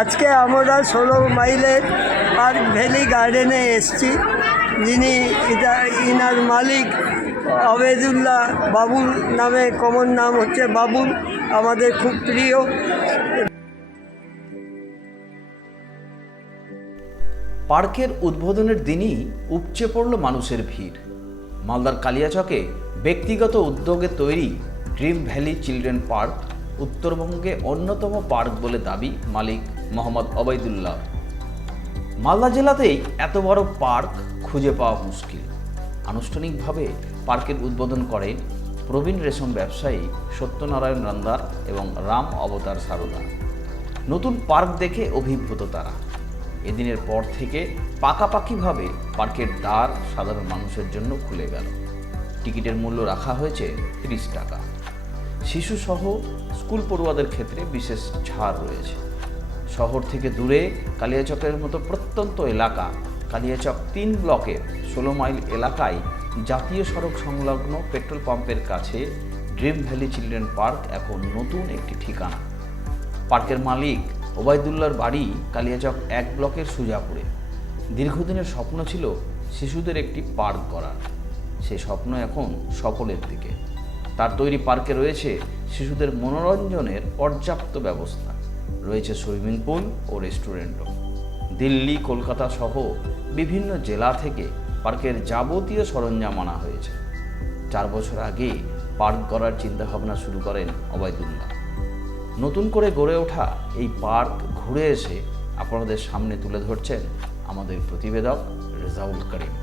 আজকে আমরা 16 মাইলের পার্ক ভ্যালি গার্ডেনে এসেছি। যিনি ইনার মালিক আবেদুল্লাহ বাবুল নামে, কমন নাম হচ্ছে বাবুল, আমাদের খুব প্রিয়। পার্কের উদ্বোধনের দিনই উপচে পড়ল মানুষের ভিড়। মালদার কালিয়াচকে ব্যক্তিগত উদ্যোগে তৈরি ড্রিম ভ্যালি চিলড্রেন পার্ক উত্তরবঙ্গে অন্যতম পার্ক বলে দাবি মালিক মোহাম্মদ আবেদুল্লাহ। মালদা জেলাতেই এত বড় পার্ক খুঁজে পাওয়া মুশকিল। আনুষ্ঠানিকভাবে পার্কের উদ্বোধন করেন প্রবীণ রেশম ব্যবসায়ী সত্যনারায়ণ রান্দার এবং রাম অবতার সারদা। নতুন পার্ক দেখে অভিভূত তারা। এদিনের পর থেকে পাকাপাকিভাবে পার্কের দ্বার সাধারণ মানুষের জন্য খুলে গেল। টিকিটের মূল্য রাখা হয়েছে 30 টাকা। শিশুসহ স্কুল পড়ুয়াদের ক্ষেত্রে বিশেষ ছাড় রয়েছে। শহর থেকে দূরে কালিয়াচকের মতো প্রত্যন্ত এলাকা কালিয়াচক 3 ব্লকের 16 মাইল এলাকায় জাতীয় সড়ক সংলগ্ন পেট্রোল পাম্পের কাছে ড্রিম ভ্যালি চিলড্রেন পার্ক এখন নতুন একটি ঠিকানা। পার্কের মালিক ওবায়দুল্লাহর বাড়ি কালিয়াচক 1 ব্লকের সুজাপুরে। দীর্ঘদিনের স্বপ্ন ছিল শিশুদের একটি পার্ক করার। সেই স্বপ্ন এখন সফলের দিকে। তার তৈরি পার্কে রয়েছে শিশুদের মনোরঞ্জনের পর্যাপ্ত ব্যবস্থা, রয়েছে সুইমিং পুল ও রেস্টুরেন্টও। দিল্লি, কলকাতা সহ বিভিন্ন জেলা থেকে পার্কের যাবতীয় সরঞ্জাম আনা হয়েছে। 4 বছর আগে পার্ক করার চিন্তাভাবনা শুরু করেন ওবায়দুল্লাহ। নতুন করে গড়ে ওঠা এই পার্ক ঘুরে এসে আপনাদের সামনে তুলে ধরছেন আমাদের প্রতিবেদক রেজাউল করিম।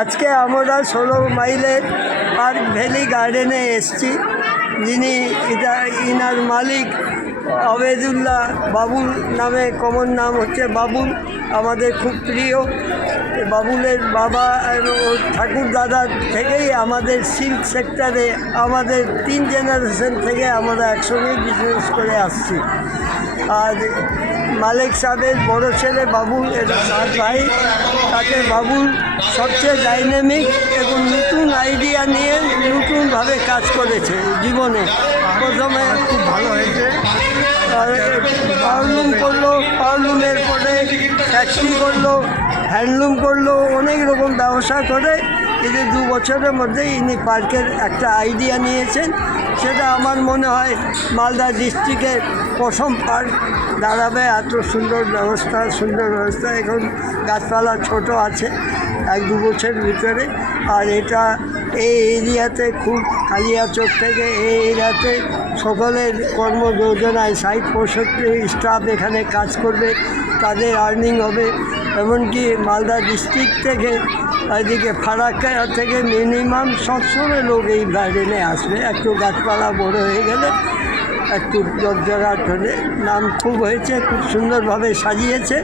আজকে আমরা 16 মাইলের পার্ক ভ্যালি গার্ডেনে এসেছি। যিনি ইনার মালিক আবেদুল্লাহ বাবুল নামে, কমন নাম হচ্ছে বাবুল, আমাদের খুব প্রিয়। বাবুলের বাবা ও ঠাকুর দাদা থেকেই আমাদের সিল্ক সেক্টরে আমাদের 3 জেনারেশন থেকে আমরা একসঙ্গে বিজনেস করে আসছি। আর মালিক সাহেবের বড় ছেলে বাবুল, এটা 7 ভাই, তাকে বাবুল সবচেয়ে ডাইনামিক এবং নতুন আইডিয়া নিয়ে নতুনভাবে কাজ করেছে জীবনে। প্রথমে খুব ভালো হয়েছে, পাওয়ারলুম করলো, পাওয়ারলুমের পরে ফ্যাক্টরি করলো, হ্যান্ডলুম করলো, অনেক রকম ব্যবসা করে এই 2 বছরের মধ্যে ইনি পার্কের একটা আইডিয়া নিয়েছেন। সেটা আমার মনে হয় মালদা ডিস্ট্রিক্টের প্রথম পার্ক দাঁড়াবে। এত সুন্দর ব্যবস্থা, এখন গাছপালা ছোট আছে 1-2 বছরের ভিতরে। আর এটা এই এরিয়াতে খুব কালিয়াচক থেকে এই এরিয়াতে সকলের কর্মযোজনায় 60-65 স্টাফ এখানে কাজ করবে, তাদের আর্নিং হবে। এমনকি মালদা ডিস্ট্রিক্ট থেকে এদিকে ফারাক্কা থেকে মিনিমাম 700 লোক এই গার্ডেনে আসবে। একটু গাছপালা বড় হয়ে গেলে, একটু জগজগাট হলে। নাম খুব হয়েছে, খুব সুন্দরভাবে সাজিয়েছে।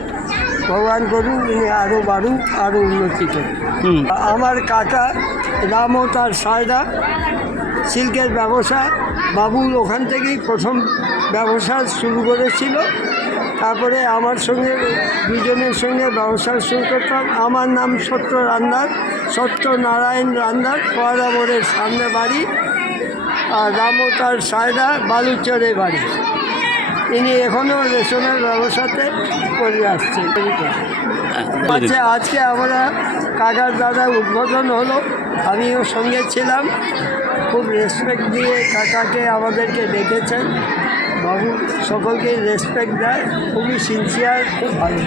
ভগবান করুন উনি আরও বাড়ুক, আরও উন্নতি করুন। আমার কাকা রামও তার সায়দা সিল্কের ব্যবসা, বাবুল ওখান থেকেই প্রথম ব্যবসা শুরু করেছিল। তারপরে আমার সঙ্গে দুজনের সঙ্গে ব্যবসা শুরু করতাম। আমার নাম সত্যনারায়ণ রান্নার, পয়লা মোড়ের সামনে বাড়ি। আর রামও তার সায়দা বালুচরে বাড়ি। ইনি এখনও রেশনের ব্যবসাতে করে আসছেন। আজকে আমরা কাকার দাদা উদ্বোধন হলো, আমিও সঙ্গে ছিলাম। খুব রেসপেক্ট দিয়ে কাকাকে আমাদেরকে ডেকেছেন। বাবু সকলকে রেসপেক্ট দেয়, খুবই সিনসিয়ার, খুব ভালো।